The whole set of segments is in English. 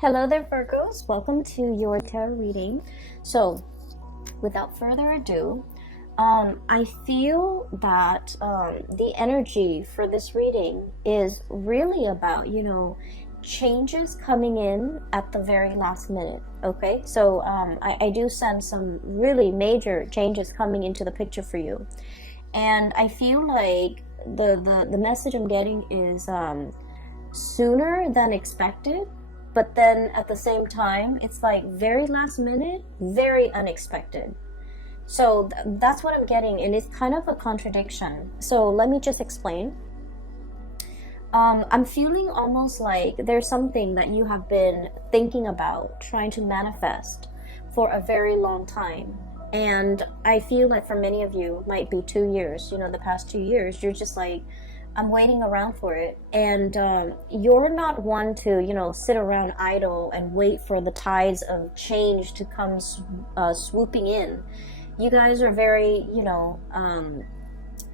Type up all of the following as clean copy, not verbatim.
Hello there, Virgos. Welcome to your tarot reading. So, without further ado, I feel that the energy for this reading is really about, changes coming in at the very last minute. Okay, so I do sense some really major changes coming into the picture for you, and I feel like the message I'm getting is sooner than expected, but then at the same time it's like very last minute, very unexpected. So that's what I'm getting, and it's kind of a contradiction. So let me just explain. I'm feeling almost like there's something that you have been thinking about, trying to manifest for a very long time. And I feel like for many of you, might be 2 years, the past 2 years, you're just like, I'm waiting around for it. And you're not one to, sit around idle and wait for the tides of change to come swooping in. You guys are very,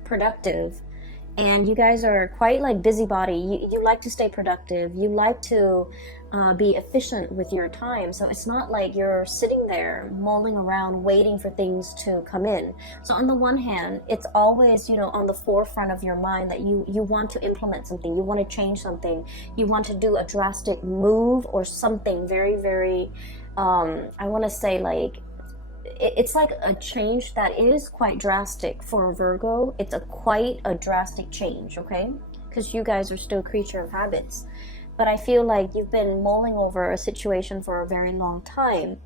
productive. And you guys are quite like busybody. You like to stay productive. You like to be efficient with your time. So it's not like you're sitting there mulling around waiting for things to come in. So on the one hand, it's always, on the forefront of your mind that you want to implement something. You want to change something. You want to do a drastic move or something very, very, I want to say like, it's like a change that is quite drastic for a Virgo. It's quite a drastic change, okay? Because you guys are still a creature of habits. But I feel like you've been mulling over a situation for a very long time.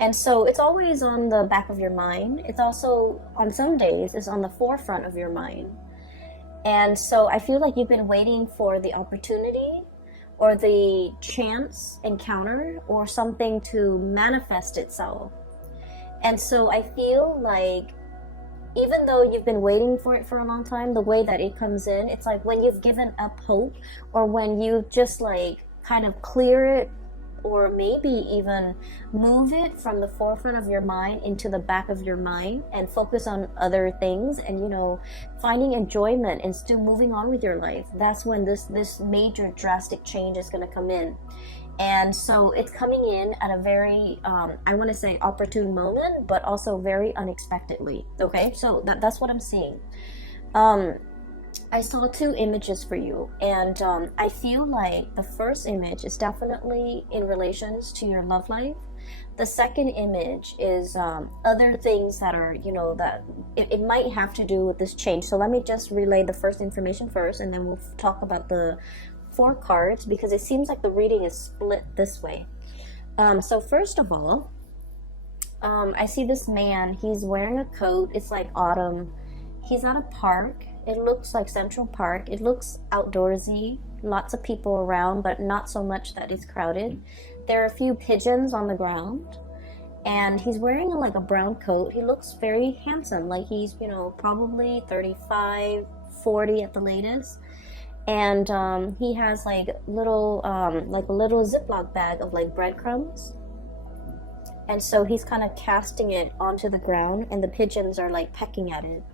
And so it's always on the back of your mind. It's also, on some days, it's on the forefront of your mind. And so I feel like you've been waiting for the opportunity or the chance encounter or something to manifest itself. And so I feel like even though you've been waiting for it for a long time, the way that it comes in, it's like when you've given up hope, or when you just like kind of clear it, or maybe even move it from the forefront of your mind into the back of your mind and focus on other things and, finding enjoyment and still moving on with your life. That's when this major drastic change is going to come in. And so it's coming in at a very, I want to say opportune moment, but also very unexpectedly. Okay, so that's what I'm seeing. I saw 2 images for you, and I feel like the first image is definitely in relations to your love life. The second image is other things that are, that it might have to do with this change. So let me just relay the first information first, and then we'll talk about the 4 cards, because it seems like the reading is split this way. So first of all, I see this man. He's wearing a coat. It's like autumn. He's at a park. It looks like Central Park. It looks outdoorsy. Lots of people around, but not so much that it's crowded. There are a few pigeons on the ground, and he's wearing like a brown coat. He looks very handsome, like he's, probably 35, 40 at the latest. And he has like a little Ziploc bag of like breadcrumbs, and so he's kind of casting it onto the ground, and the pigeons are like pecking at it.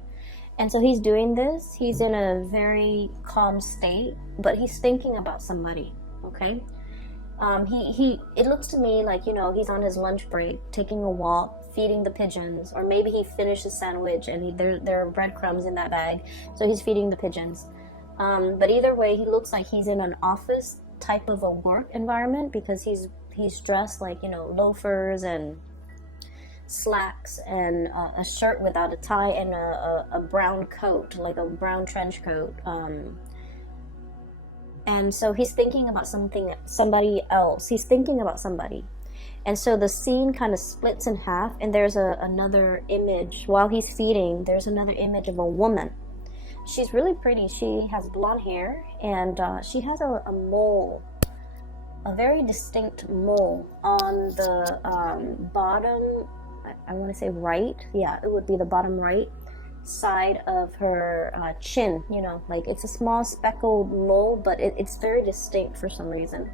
And so he's doing this. He's in a very calm state, but he's thinking about somebody. Okay. It looks to me like, he's on his lunch break, taking a walk, feeding the pigeons, or maybe he finished his sandwich and there are breadcrumbs in that bag, so he's feeding the pigeons. But either way, he looks like he's in an office type of a work environment, because he's dressed like, loafers and slacks and a shirt without a tie and a brown coat, like a brown trench coat. And so he's thinking about somebody else. He's thinking about somebody. And so the scene kind of splits in half, and there's another image. While he's feeding, there's another image of a woman. She's really pretty. She has blonde hair, and she has a mole, a very distinct mole on the bottom, I want to say right. Yeah, it would be the bottom right side of her chin. Like it's a small speckled mole, but it's very distinct for some reason.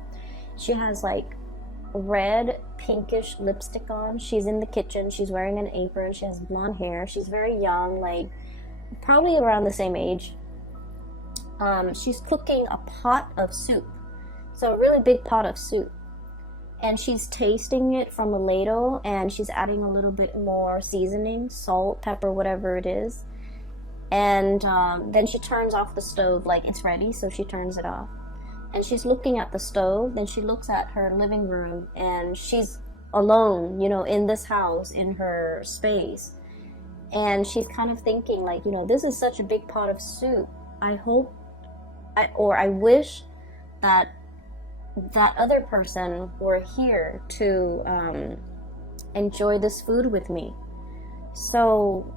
She has like red pinkish lipstick on. She's in the kitchen. She's wearing an apron. She has blonde hair. She's very young, like probably around the same age. She's cooking a pot of soup. So a really big pot of soup. And she's tasting it from a ladle, and she's adding a little bit more seasoning, salt, pepper, whatever it is. And then she turns off the stove, like it's ready, so she turns it off. And she's looking at the stove, then she looks at her living room, and she's alone, you know, in this house, in her space. And she's kind of thinking like, you know, this is such a big pot of soup. I wish that that other person were here to enjoy this food with me. So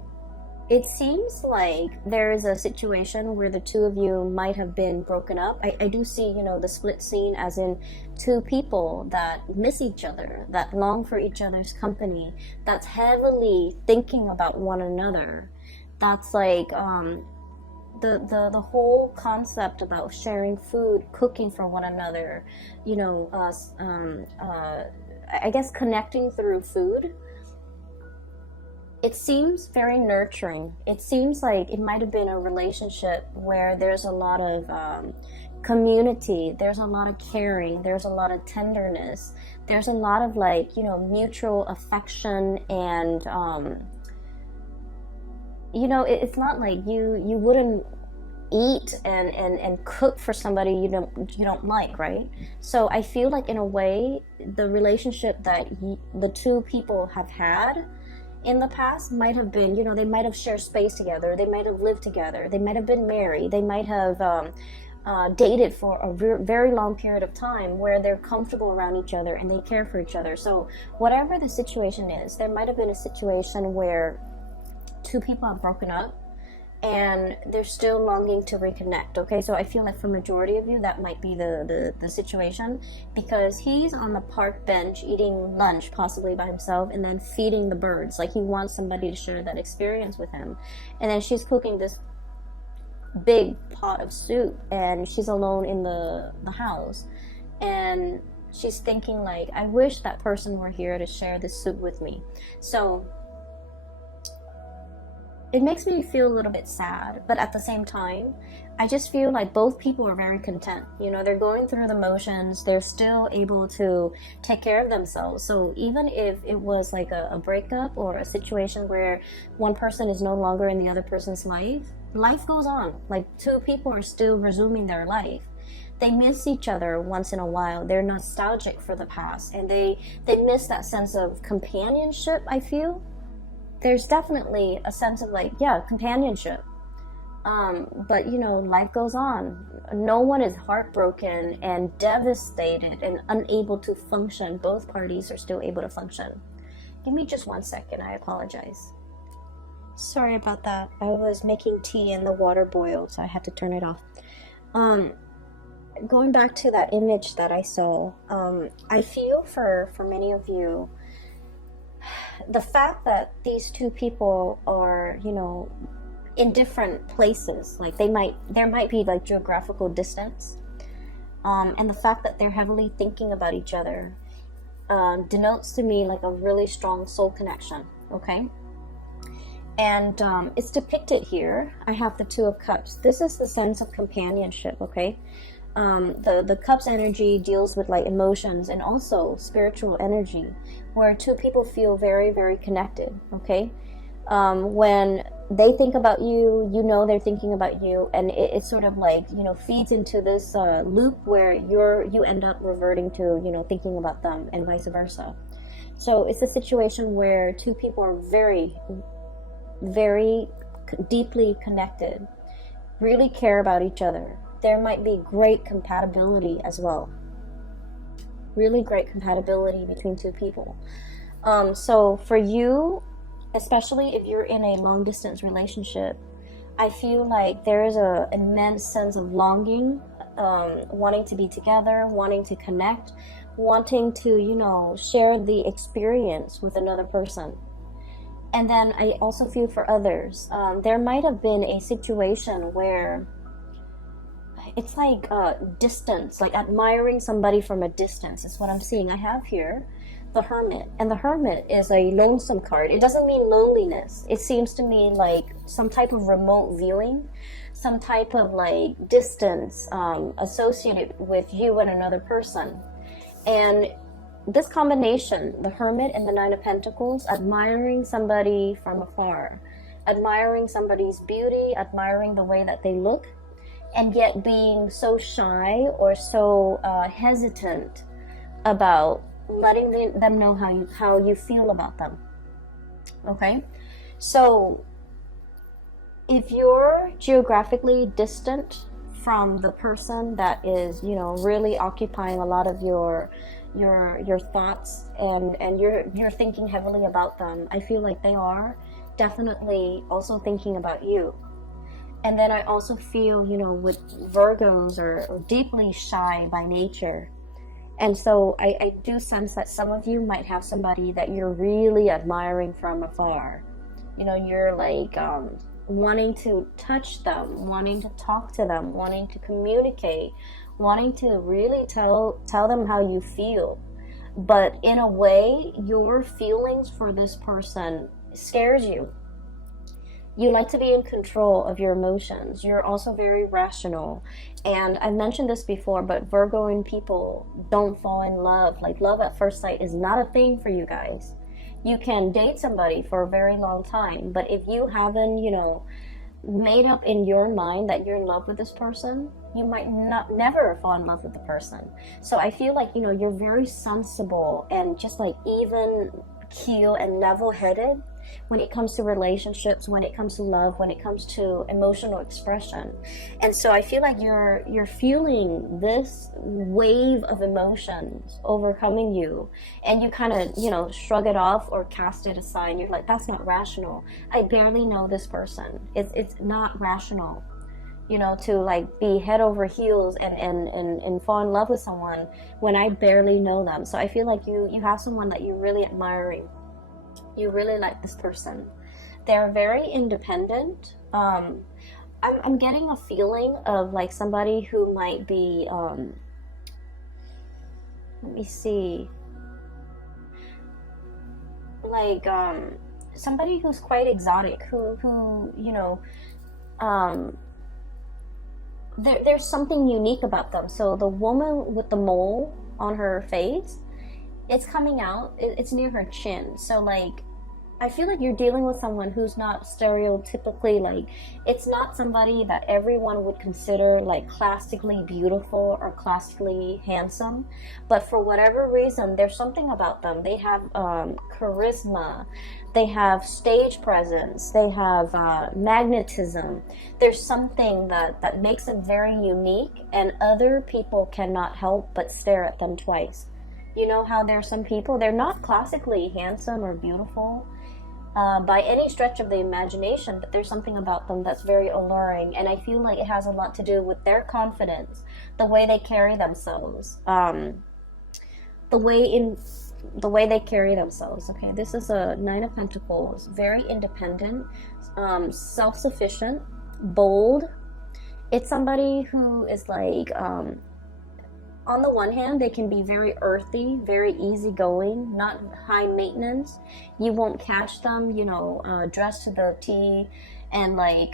it seems like there is a situation where the two of you might have been broken up. I do see, you know, the split scene as in two people that miss each other, that long for each other's company, that's heavily thinking about one another. That's like the whole concept about sharing food, cooking for one another, you know, I guess connecting through food. It seems very nurturing. It seems like it might have been a relationship where there's a lot of community, there's a lot of caring, there's a lot of tenderness, there's a lot of like, you know, mutual affection, and you know, it's not like you wouldn't eat and cook for somebody you don't like, right? So I feel like in a way the relationship that the two people have had in the past might have been, you know, they might have shared space together, they might have lived together, they might have been married, they might have dated for a very long period of time where they're comfortable around each other and they care for each other. So whatever the situation is, there might have been a situation where two people have broken up and they're still longing to reconnect. Okay, so I feel like for majority of you that might be the situation, because he's on the park bench eating lunch possibly by himself and then feeding the birds, like he wants somebody to share that experience with him. And then she's cooking this big pot of soup and she's alone in the house, and she's thinking like, I wish that person were here to share this soup with me. So it makes me feel a little bit sad, but at the same time, I just feel like both people are very content. You know, they're going through the motions, they're still able to take care of themselves. So even if it was like a breakup or a situation where one person is no longer in the other person's life goes on. Like two people are still resuming their life. They miss each other once in a while. They're nostalgic for the past, and they miss that sense of companionship, I feel. There's definitely a sense of like, yeah, companionship. But you know, life goes on. No one is heartbroken and devastated and unable to function. Both parties are still able to function. Give me just 1 second, I apologize. Sorry about that. I was making tea and the water boiled, so I had to turn it off. Going back to that image that I saw, I feel for many of you, the fact that these two people are, you know, in different places, like there might be like geographical distance, and the fact that they're heavily thinking about each other denotes to me like a really strong soul connection. Okay, and it's depicted here. I have the Two of Cups. This is the sense of companionship. Okay. The cups energy deals with like emotions and also spiritual energy, where two people feel very, very connected. Okay, when they think about you, you know they're thinking about you, and it's sort of like, you know, feeds into this loop where you end up reverting to, you know, thinking about them and vice versa. So it's a situation where two people are very, very deeply connected, really care about each other. There might be great compatibility as well. Really great compatibility between two people. So for you, especially if you're in a long distance relationship, I feel like there is an immense sense of longing, wanting to be together, wanting to connect, wanting to, you know, share the experience with another person. And then I also feel for others, there might have been a situation where it's like distance, like admiring somebody from a distance is what I'm seeing. I have here the Hermit, and the Hermit is a lonesome card. It doesn't mean loneliness. It seems to mean like some type of remote viewing. some type of like distance associated with you and another person. And this combination, the Hermit and the Nine of Pentacles, admiring somebody from afar, admiring somebody's beauty, admiring the way that they look, and yet being so shy or so hesitant about letting them know how you feel about them. Okay, so if you're geographically distant from the person that is, you know, really occupying a lot of your thoughts, and you're thinking heavily about them, I feel like they are definitely also thinking about you. And then I also feel, you know, with Virgos are deeply shy by nature. And so I do sense that some of you might have somebody that you're really admiring from afar. You know, you're like wanting to touch them, wanting to talk to them, wanting to communicate, wanting to really tell them how you feel. But in a way, your feelings for this person scares you. You like to be in control of your emotions. You're also very rational. And I've mentioned this before, but Virgoing people don't fall in love. Like, love at first sight is not a thing for you guys. You can date somebody for a very long time, but if you haven't, you know, made up in your mind that you're in love with this person, you might never fall in love with the person. So I feel like, you know, you're very sensible and just like even keel and level-headed when it comes to relationships, when it comes to love, when it comes to emotional expression. And so I feel like you're feeling this wave of emotions overcoming you, and you kind of, you know, shrug it off or cast it aside. You're like, that's not rational. I barely know this person. It's not rational, you know, to like be head over heels and fall in love with someone when I barely know them. So I feel like you have someone that you're really admiring. You really like this person. They're very independent. I'm getting a feeling of like somebody who might be, let me see, like somebody who's quite exotic, who you know, there's something unique about them. So the woman with the mole on her face, it's coming out, it's near her chin. So like, I feel like you're dealing with someone who's not stereotypically, like, it's not somebody that everyone would consider like classically beautiful or classically handsome, but for whatever reason, there's something about them. They have charisma, they have stage presence, they have magnetism. There's something that makes them very unique, and other people cannot help but stare at them twice. You know how there's some people, they're not classically handsome or beautiful by any stretch of the imagination, but there's something about them that's very alluring, and I feel like it has a lot to do with their confidence, the way they carry themselves, the way they carry themselves. Okay, this is a Nine of Pentacles, very independent, self-sufficient, bold. It's somebody who is like, on the one hand, they can be very earthy, very easygoing, not high maintenance. You won't catch them, you know, dressed to the T and like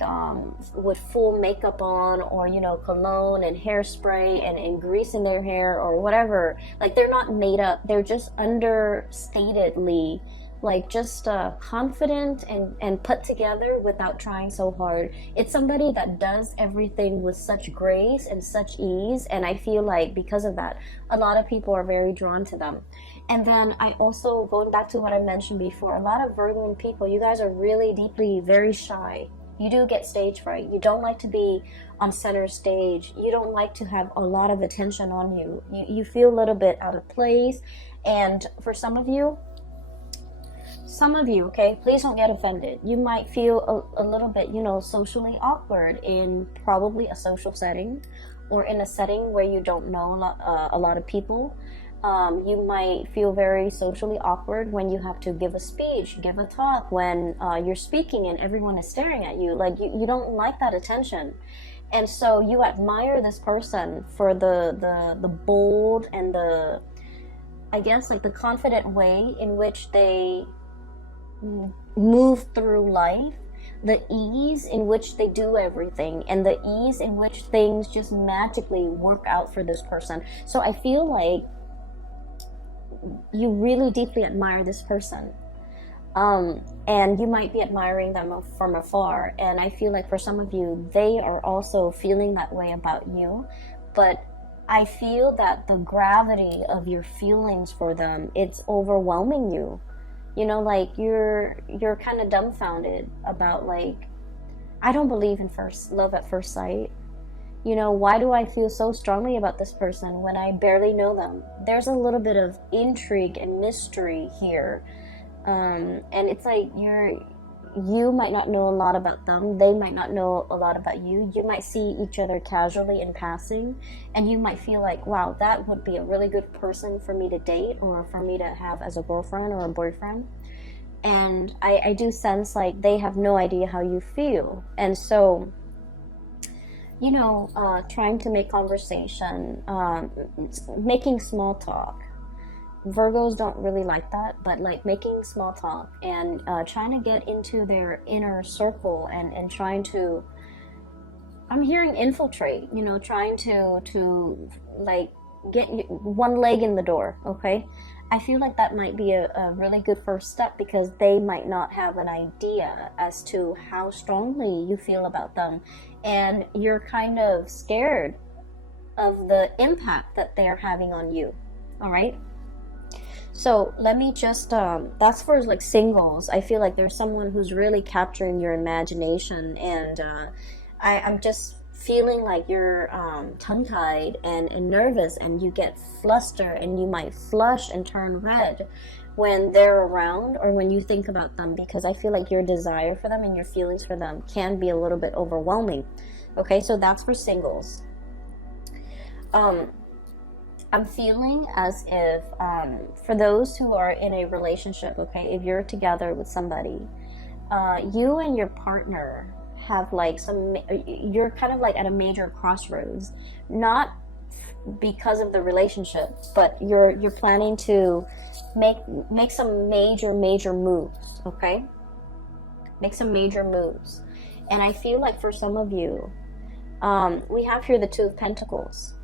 with full makeup on, or, you know, cologne and hairspray and grease in their hair or whatever. Like, they're not made up. They're just understatedly like just confident and put together without trying so hard. It's somebody that does everything with such grace and such ease, and I feel like because of that, a lot of people are very drawn to them. And then I also, going back to what I mentioned before, a lot of Virgo people, you guys are really deeply very shy. You do get stage fright. You don't like to be on center stage. You don't like to have a lot of attention on you. You feel a little bit out of place. And for some of you, okay, please don't get offended. You might feel a little bit, you know, socially awkward in probably a social setting, or in a setting where you don't know a lot of people. You might feel very socially awkward when you have to give a speech, give a talk, when you're speaking and everyone is staring at you. Like, you don't like that attention. And so you admire this person for the bold and the, I guess, like the confident way in which they move through life. the ease in which they do everything, and the ease in which things just magically work out for this person. So I feel like you really deeply admire this person. And you might be admiring them from afar. And I feel like for some of you, they are also feeling that way about you. But I feel that the gravity of your feelings for them, it's overwhelming you. You know, like you're kind of dumbfounded about, like, I don't believe in love at first sight. You know, why do I feel so strongly about this person when I barely know them? There's a little bit of intrigue and mystery here. And it's like you might not know a lot about them. They might not know a lot about you. You might see each other casually in passing, and you might feel like, wow, that would be a really good person for me to date or for me to have as a girlfriend or a boyfriend. And I do sense like they have no idea how you feel. And so, you know, trying to make conversation, making small talk. Virgos don't really like that, but like making small talk and trying to get into their inner circle and trying to, I'm hearing infiltrate, you know, trying to like get one leg in the door, okay? I feel like that might be a really good first step, because they might not have an idea as to how strongly you feel about them, and you're kind of scared of the impact that they're having on you, all right? So let me just, that's for like singles. I feel like there's someone who's really capturing your imagination, and I'm just feeling like you're tongue-tied and nervous, and you get flustered, and you might flush and turn red when they're around or when you think about them, because I feel like your desire for them and your feelings for them can be a little bit overwhelming. Okay, so that's for singles. I'm feeling as if, for those who are in a relationship, okay, if you're together with somebody, you and your partner have like you're kind of like at a major crossroads, not because of the relationship, but you're planning to make some major moves, okay? Make some major moves. And I feel like for some of you, we have here the Two of Pentacles.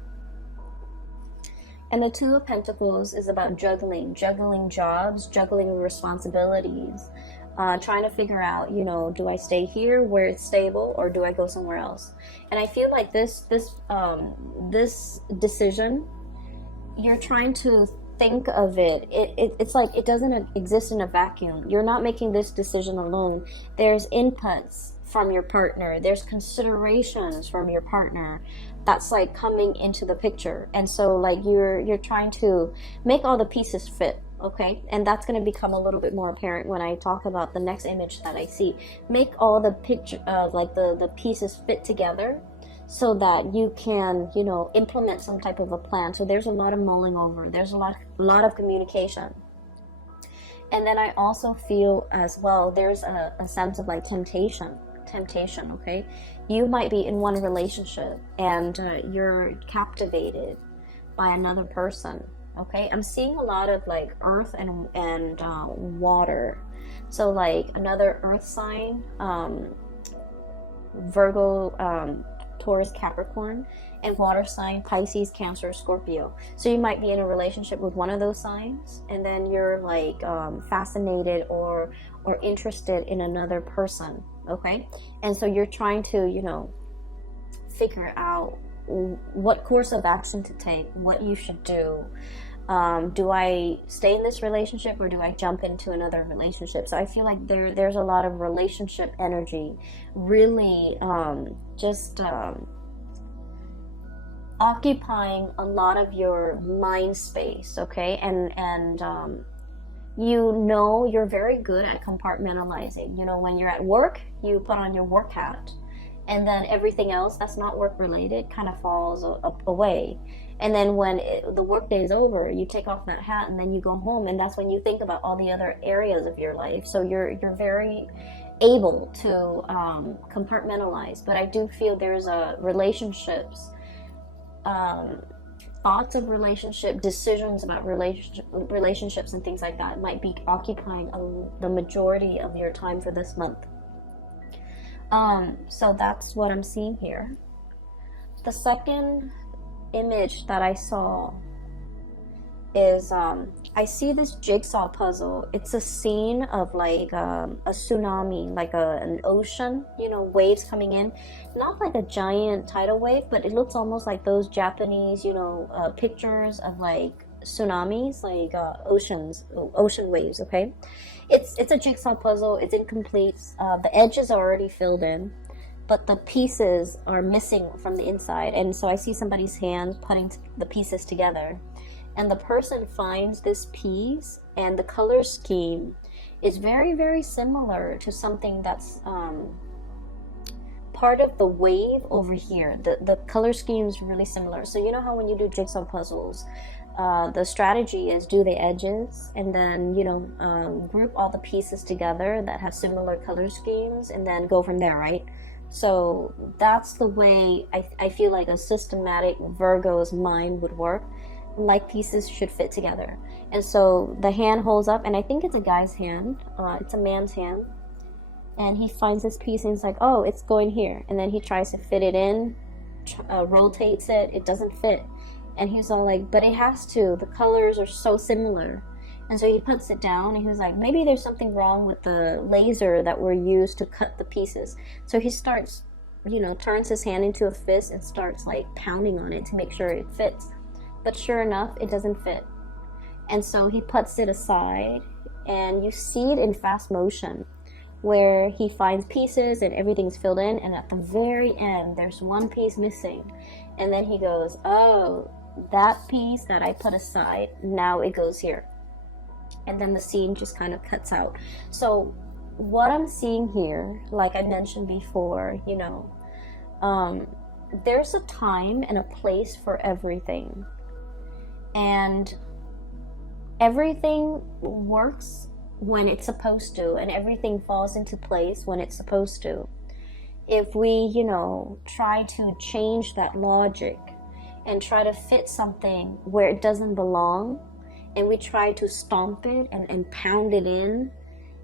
And the Two of Pentacles is about juggling jobs, juggling responsibilities, trying to figure out, you know, do I stay here where it's stable, or do I go somewhere else? And I feel like this decision, you're trying to think of it. It's like it doesn't exist in a vacuum. You're not making this decision alone. There's inputs from your partner. There's considerations from your partner that's like coming into the picture. And so like you're trying to make all the pieces fit, okay? And that's going to become a little bit more apparent when I talk about the next image that I see. Make all the picture like the pieces fit together so that you can, you know, implement some type of a plan. So there's a lot of mulling over. There's a lot of communication. And then I also feel as well, there's a sense of like temptation, okay? You might be in one relationship and you're captivated by another person, okay? I'm seeing a lot of like earth and water. So like another earth sign, Virgo, Taurus, Capricorn, and water sign, Pisces, Cancer, Scorpio. So you might be in a relationship with one of those signs, and then you're like fascinated or interested in another person, okay? And so you're trying to, you know, figure out what course of action to take, what you should do. Do I stay in this relationship or do I jump into another relationship? So I feel like there's a lot of relationship energy, really occupying a lot of your mind space, okay? And you know, you're very good at compartmentalizing. You know, when you're at work, you put on your work hat, and then everything else that's not work related kind of falls away. And then when the work day is over, you take off that hat and then you go home, and that's when you think about all the other areas of your life. So you're very able to compartmentalize. But I do feel there's relationships, thoughts of relationship, decisions about relationships and things like that might be occupying the majority of your time for this month. So that's what I'm seeing here. The second image that I saw is I see this jigsaw puzzle. It's a scene of like a tsunami, like an ocean, you know, waves coming in. Not like a giant tidal wave, but it looks almost like those Japanese, you know, pictures of like tsunamis, like ocean waves. Okay, it's a jigsaw puzzle. It's incomplete. The edges are already filled in, but the pieces are missing from the inside. And so I see somebody's hand putting the pieces together. And the person finds this piece, and the color scheme is very, very similar to something that's part of the wave over here. The color scheme is really similar. So you know how when you do jigsaw puzzles, the strategy is do the edges and then, you know, group all the pieces together that have similar color schemes and then go from there, right? So that's the way I feel like a systematic Virgo's mind would work. Like pieces should fit together. And so the hand holds up, and I think it's a guy's hand, it's a man's hand, and he finds this piece and he's like, oh, it's going here. And then he tries to fit it in, rotates it, it doesn't fit. And he's all like, but it has to, the colors are so similar. And so he puts it down and he was like, maybe there's something wrong with the laser that were used to cut the pieces. So he starts, you know, turns his hand into a fist and starts like pounding on it to make sure it fits. But sure enough, it doesn't fit. And so he puts it aside, and you see it in fast motion where he finds pieces and everything's filled in, and at the very end there's one piece missing. And then he goes, oh, that piece that I put aside, now it goes here. And then the scene just kind of cuts out. So what I'm seeing here, like I mentioned before, you know, there's a time and a place for everything. And everything works when it's supposed to, and everything falls into place when it's supposed to. If we, you know, try to change that logic and try to fit something where it doesn't belong, and we try to stomp it and pound it in,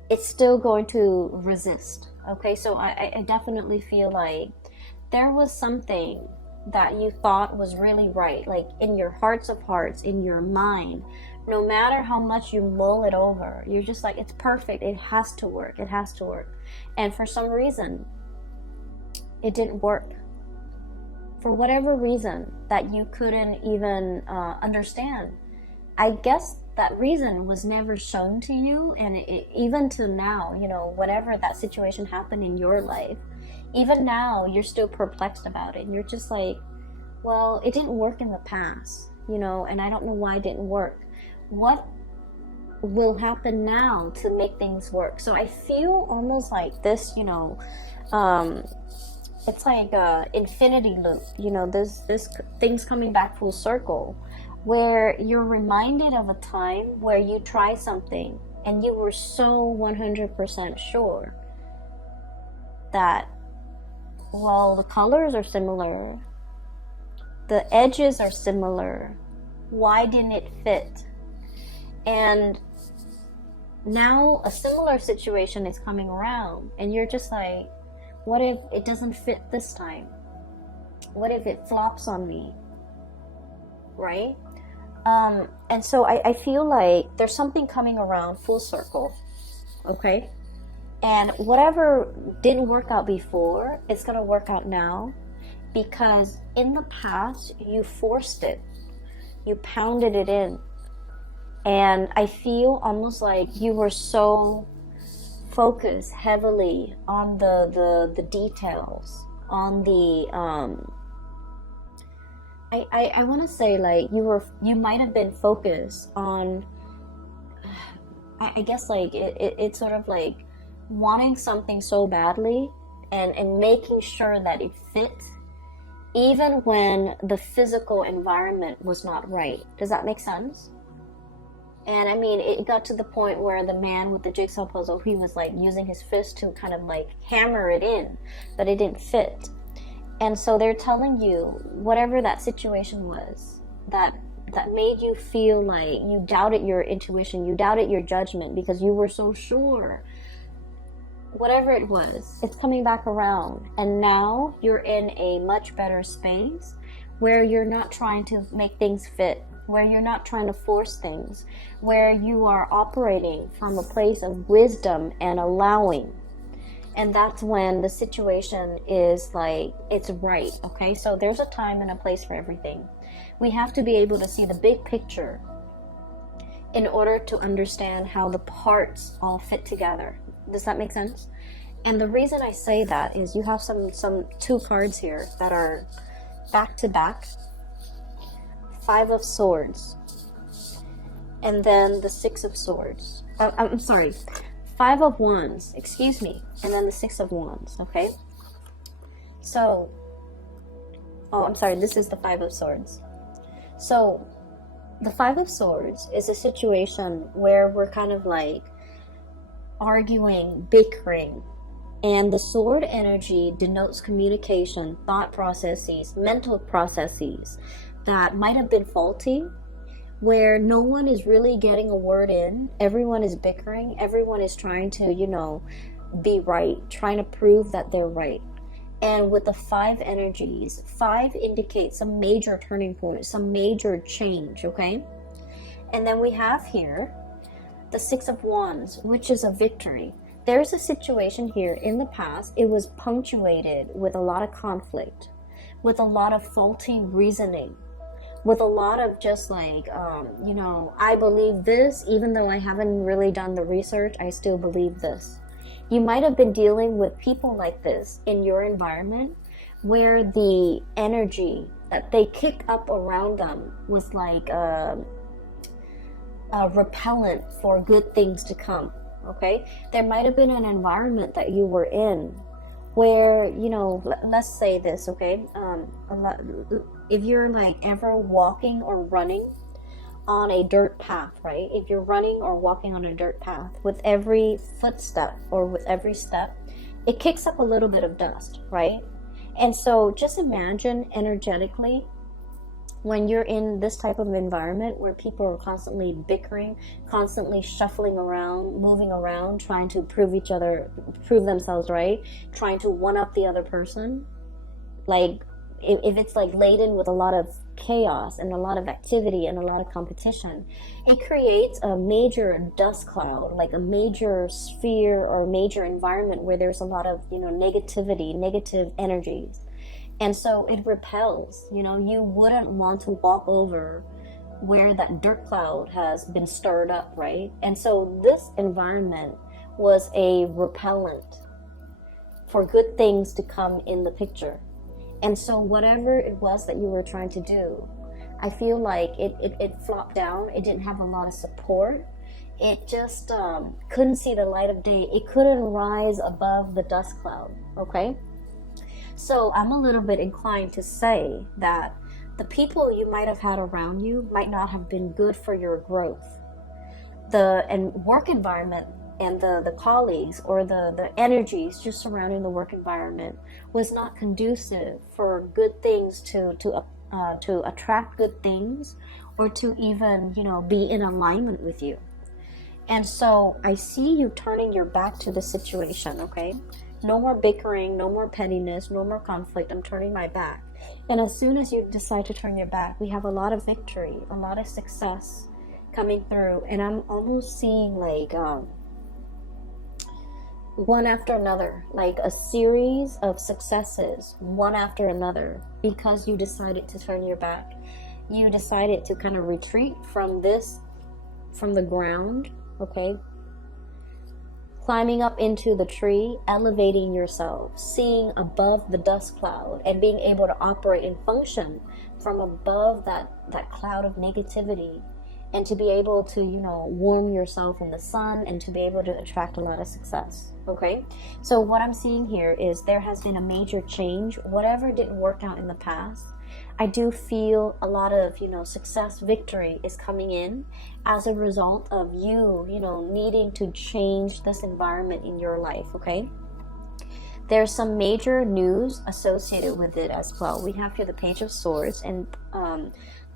it's still going to resist. Okay, so I definitely feel like there was something that you thought was really right, like in your hearts of hearts, in your mind, no matter how much you mull it over, you're just like, it's perfect, it has to work, it has to work. And for some reason, it didn't work. For whatever reason that you couldn't even understand. I guess that reason was never shown to you, and even to now, you know, whenever that situation happened in your life, even now, you're still perplexed about it. And you're just like, well, it didn't work in the past, you know, and I don't know why it didn't work. What will happen now to make things work? So I feel almost like this, you know, it's like a infinity loop, you know, this things coming back full circle, where you're reminded of a time where you tried something and you were so 100% sure that, well, the colors are similar, the edges are similar, why didn't it fit? And now a similar situation is coming around, and you're just like, what if it doesn't fit this time? What if it flops on me? Right? And so I feel like there's something coming around full circle, okay? And whatever didn't work out before, it's going to work out now, because in the past, you forced it. You pounded it in. And I feel almost like you were so focused heavily on the details, on the, I want to say like you might have been focused on, I guess like it's sort of like wanting something so badly and making sure that it fits even when the physical environment was not right. Does that make sense? And I mean, it got to the point where the man with the jigsaw puzzle, he was like using his fist to kind of like hammer it in, but it didn't fit. And so they're telling you, whatever that situation was, that made you feel like you doubted your intuition, you doubted your judgment because you were so sure whatever it was, it's coming back around. And now you're in a much better space where you're not trying to make things fit, where you're not trying to force things, where you are operating from a place of wisdom and allowing. And that's when the situation is like, it's right, okay? So there's a time and a place for everything. We have to be able to see the big picture in order to understand how the parts all fit together. Does that make sense? And the reason I say that is you have some two cards here that are back to back. 5 of Swords. And then the 6 of Swords. I'm sorry. 5 of Wands. Excuse me. And then the 6 of Wands. Okay? So, I'm sorry. This is the 5 of Swords. So, the 5 of Swords is a situation where we're kind of like arguing, bickering. And the sword energy denotes communication, thought processes, mental processes that might have been faulty, where no one is really getting a word in. Everyone is bickering. Everyone is trying to, be right, trying to prove that they're right. And with the 5 energies, 5 indicates some major turning point, some major change, okay? And then we have here the 6 of Wands, which is a victory. There's a situation here in the past, it was punctuated with a lot of conflict, with a lot of faulty reasoning, with a lot of just like, I believe this, even though I haven't really done the research, I still believe this. You might have been dealing with people like this in your environment where the energy that they kick up around them was like a repellent for good things to come, okay? There might have been an environment that you were in where, let's say this, okay? If you're like ever walking or running on a dirt path, right? If you're running or walking on a dirt path, with every footstep or with every step, it kicks up a little bit of dust, right? And so just imagine energetically when you're in this type of environment where people are constantly bickering, constantly shuffling around, moving around, trying to prove themselves right, trying to one up the other person. Like, if it's like laden with a lot of chaos and a lot of activity and a lot of competition, it creates a major dust cloud, like a major sphere or a major environment where there's a lot of, negativity, negative energies. And so it repels, you wouldn't want to walk over where that dirt cloud has been stirred up, right? And so this environment was a repellent for good things to come in the picture. And so whatever it was that you were trying to do, I feel like it flopped down. It didn't have a lot of support. It just couldn't see the light of day. It couldn't rise above the dust cloud, okay? So I'm a little bit inclined to say that the people you might have had around you might not have been good for your growth. The work environment and the colleagues or the energies just surrounding the work environment was not conducive for good things to attract good things or to even, be in alignment with you. And so I see you turning your back to the situation, okay? No more bickering, no more pettiness, no more conflict. I'm turning my back. And as soon as you decide to turn your back, we have a lot of victory, a lot of success coming through. And I'm almost seeing like one after another, like a series of successes, one after another, because you decided to turn your back. You decided to kind of retreat from the ground, okay? Climbing up into the tree, elevating yourself, seeing above the dust cloud, and being able to operate and function from above that cloud of negativity, and to be able to, warm yourself in the sun and to be able to attract a lot of success, okay? So what I'm seeing here is there has been a major change. Whatever didn't work out in the past, I do feel a lot of, success, victory is coming in as a result of you, needing to change this environment in your life, okay? There's some major news associated with it as well. We have here the Page of Swords, and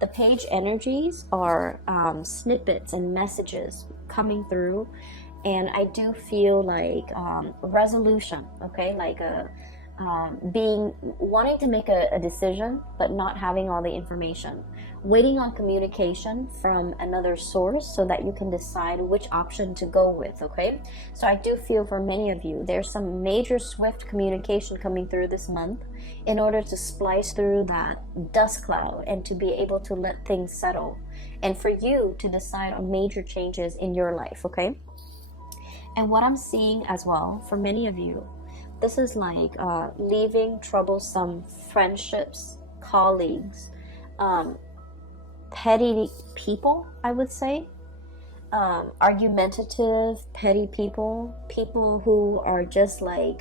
the page energies are snippets and messages coming through, And I do feel like resolution, okay, like being wanting to make a decision but not having all the information, waiting on communication from another source so that you can decide which option to go with. Okay, so I do feel for many of you there's some major swift communication coming through this month in order to splice through that dust cloud and to be able to let things settle, and for you to decide on major changes in your life. Okay, and what I'm seeing as well for many of you, this is like leaving troublesome friendships, colleagues, petty people, I would say. Argumentative, petty people, people who are just like,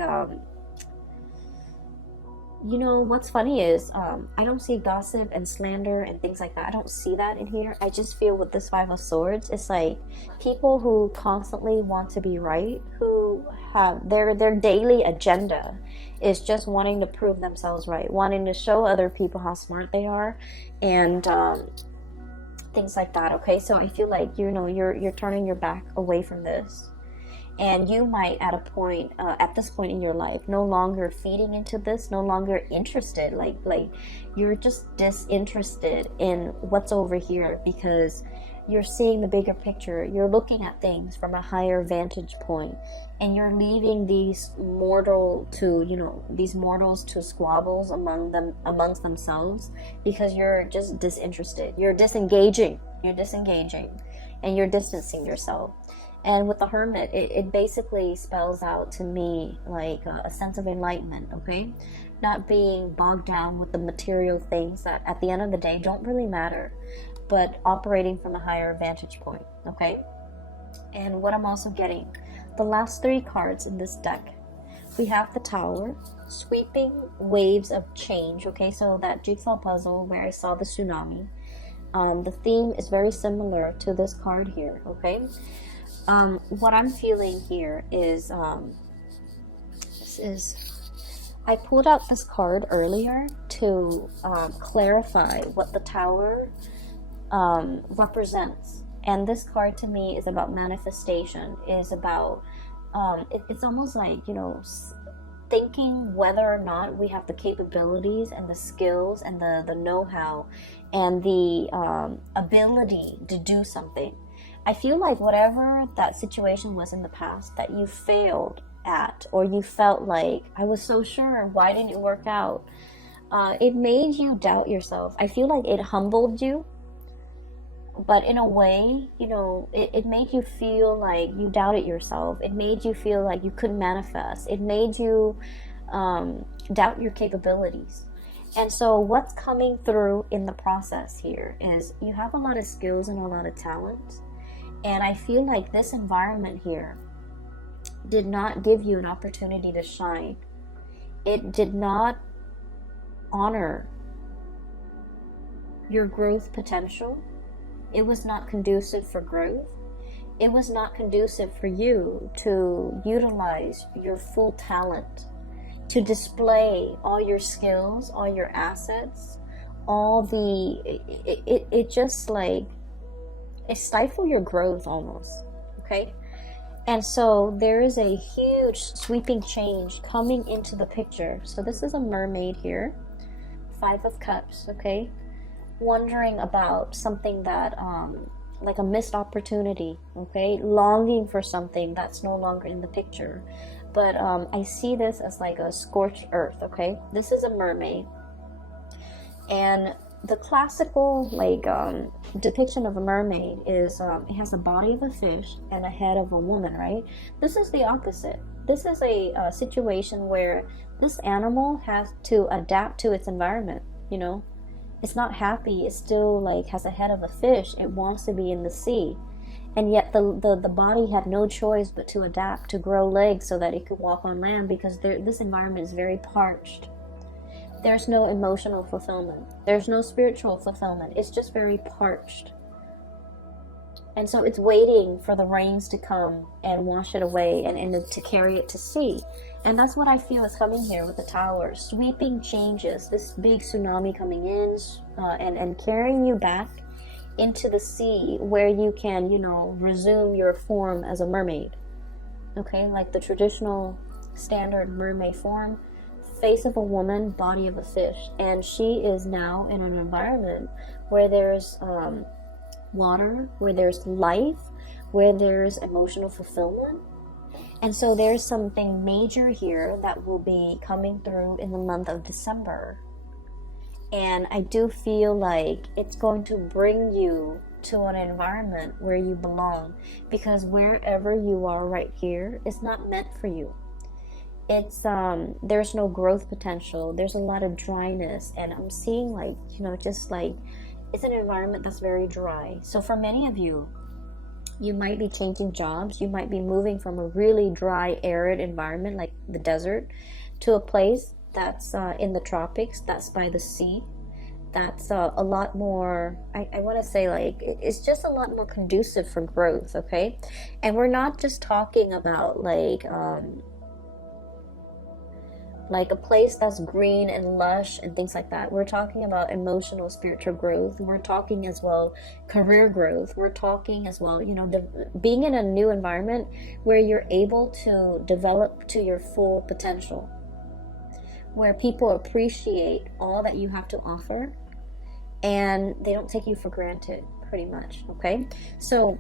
you know, what's funny is I don't see gossip and slander and things like that. I don't see that in here. I just feel with this Five of Swords, it's like people who constantly want to be right, who have their daily agenda is just wanting to prove themselves right, wanting to show other people how smart they are, and things like that. Okay, so I feel like, you know, you're turning your back away from this. And you might at this point in your life, no longer feeding into this, no longer interested, like you're just disinterested in what's over here because you're seeing the bigger picture. You're looking at things from a higher vantage point, and you're leaving these mortals to squabbles amongst themselves because you're just disinterested. You're disengaging, and you're distancing yourself. And with the Hermit, it basically spells out to me like a sense of enlightenment, okay? Not being bogged down with the material things that at the end of the day don't really matter, but operating from a higher vantage point, okay? And what I'm also getting, the last three cards in this deck, we have the Tower, sweeping waves of change, okay? So that jigsaw puzzle where I saw the tsunami, the theme is very similar to this card here, okay? What I'm feeling here is, I pulled out this card earlier to clarify what the Tower represents. And this card to me is about manifestation, is about, it's almost like, you know, thinking whether or not we have the capabilities and the skills and the know-how and the ability to do something. I feel like whatever that situation was in the past that you failed at, or you felt like, I was so sure, why didn't it work out? It made you doubt yourself. I feel like it humbled you, but in a way, you know, it made you feel like you doubted yourself. It made you feel like you couldn't manifest. It made you doubt your capabilities. And so what's coming through in the process here is you have a lot of skills and a lot of talent. And I feel like this environment here did not give you an opportunity to shine. It did not honor your growth potential. It was not conducive for growth. It was not conducive for you to utilize your full talent, to display all your skills, all your assets, it just like, it stifles your growth almost, okay? And so there is a huge sweeping change coming into the picture. So this is a mermaid here, Five of Cups, okay? Wondering about something that, like a missed opportunity, okay? Longing for something that's no longer in the picture. But I see this as like a scorched earth, okay? This is a mermaid. And the classical like depiction of a mermaid is it has a body of a fish and a head of a woman, right? This is the opposite. This is a situation where this animal has to adapt to its environment, you know? It's not happy. It still like has a head of a fish. It wants to be in the sea. And yet the body had no choice but to adapt, to grow legs so that it could walk on land, because this environment is very parched. There's no emotional fulfillment. There's no spiritual fulfillment. It's just very parched. And so it's waiting for the rains to come and wash it away and to carry it to sea. And that's what I feel is coming here with the Tower. Sweeping changes, this big tsunami coming in and carrying you back into the sea where you can, you know, resume your form as a mermaid. okay, like the traditional standard mermaid form, face of a woman, body of a fish. And she is now in an environment where there's water, where there's life, where there's emotional fulfillment. And so there's something major here that will be coming through in the month of December. And I do feel like it's going to bring you to an environment where you belong, because wherever you are right here is not meant for you. It's there's no growth potential. There's a lot of dryness, and I'm seeing like, you know, just like it's an environment that's very dry. So for many of you, you might be changing jobs. You might be moving from a really dry, arid environment like the desert to a place that's in the tropics, that's by the sea, that's a lot more, I want to say, like, it's just a lot more conducive for growth, okay? And we're not just talking about like a place that's green and lush and things like that. We're talking about emotional, spiritual growth. We're talking as well career growth. We're talking as well, you know, being in a new environment where you're able to develop to your full potential, where people appreciate all that you have to offer and they don't take you for granted, pretty much, okay? So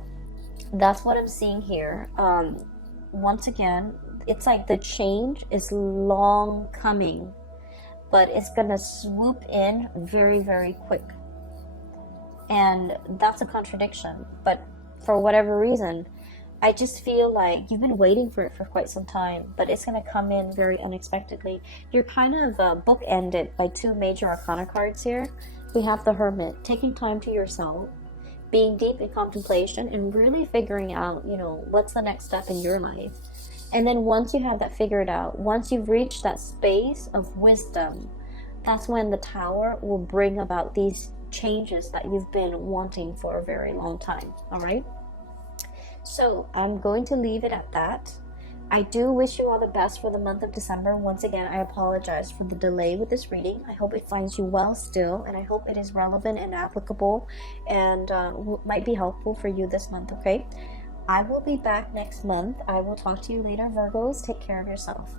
that's what I'm seeing here. Once again, it's like the change is long coming, but it's gonna swoop in very, very quick. And that's a contradiction, but for whatever reason, I just feel like you've been waiting for it for quite some time, but it's going to come in very unexpectedly. You're kind of bookended by two major arcana cards here. We have the Hermit, taking time to yourself, being deep in contemplation, and really figuring out, you know, what's the next step in your life. And then once you have that figured out, once you've reached that space of wisdom, that's when the Tower will bring about these changes that you've been wanting for a very long time, all right? So I'm going to leave it at that. I do wish you all the best for the month of December. Once again, I apologize for the delay with this reading. I hope it finds you well still, and I hope it is relevant and applicable and might be helpful for you this month, okay? I will be back next month. I will talk to you later, Virgos. Take care of yourself.